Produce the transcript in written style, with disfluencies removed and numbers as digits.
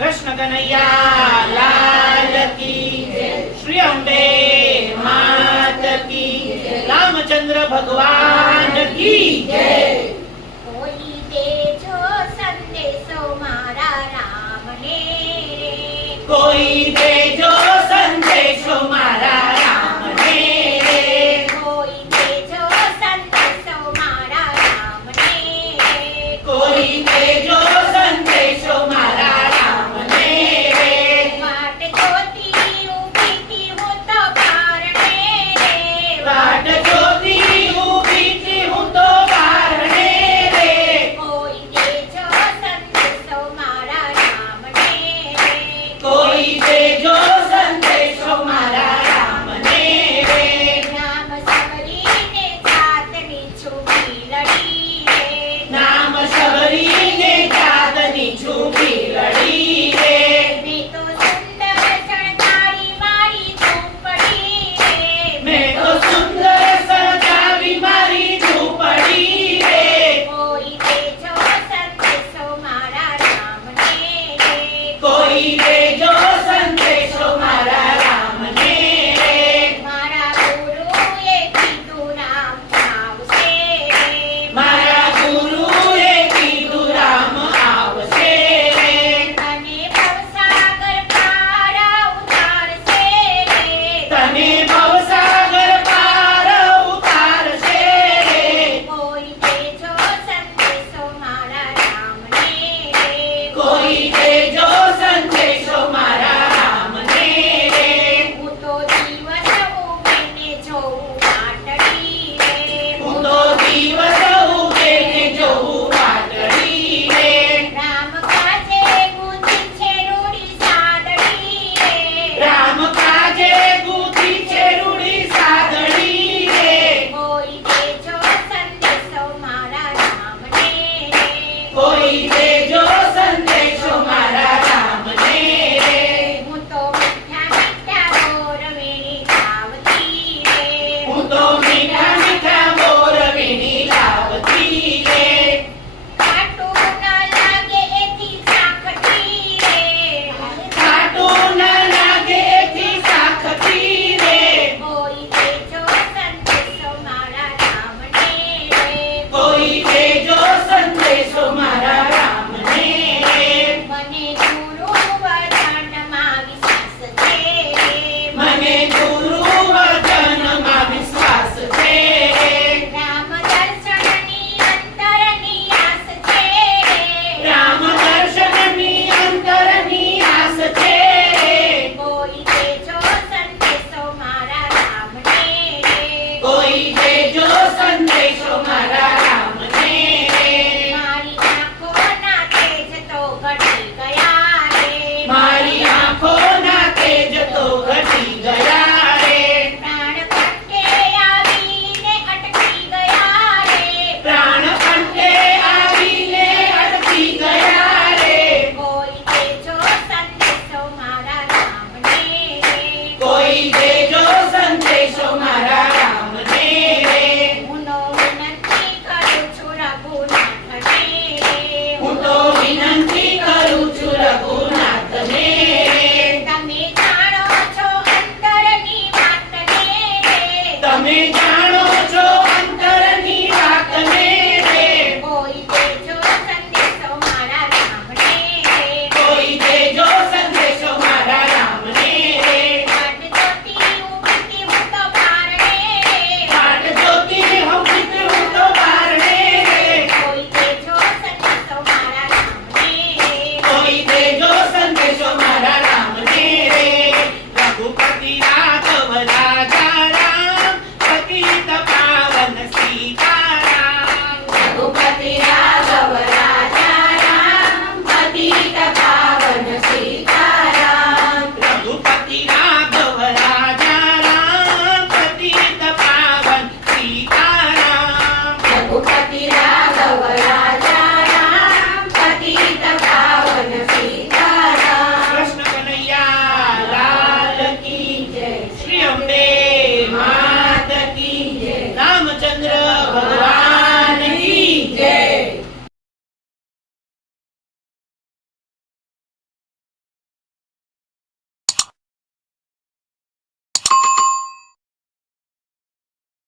કૃષ્ણ કનૈયા લાલ કી જય, શ્રી અંબે માત કી જય, રામચંદ્ર ભગવાન કી જય। કોઈ દેજો સંદેશો મારા રામને, કોઈ દેજો સંદેશો મારા રામને, કોઈ દેજો સંદેશો મારા રામને, કોઈ દેજો સંદેશો મારા રામને। વાટ જોતી ઊભી થી હું તો બારણે રે, વાટ જોતી ઊભી થી હું તો બારણે રે, કોઈ દેજો સંદેશો મારા રામને, કોઈ દેજો સંદેશો મારા રામને રે। નામ સબરીને જાતની છુપી લડી રે, નામ સબરીને જાતની છુપી લડી રે, મેં તો સુંદર શણગારી મારી ઝૂંપડી રે, મેં તો સુંદર સજાવી મારી ઝૂંપડી રે, કોઈ દેજો સંદેશો મારા રામને રે, કોઈ દેજો સંદેશો મારા રામને રે। મારા ગુરુએ કીધું રામ આવશે રે, મારા ગુરુએ કીધું રામ આવશે રે, તને ભવસાગર પાર ઉતારશે રે, તને ભવસાગર પાર ઉતારશે રે, કોઈ દેજો સંદેશો મારા રામને રે, કોઈ દેજો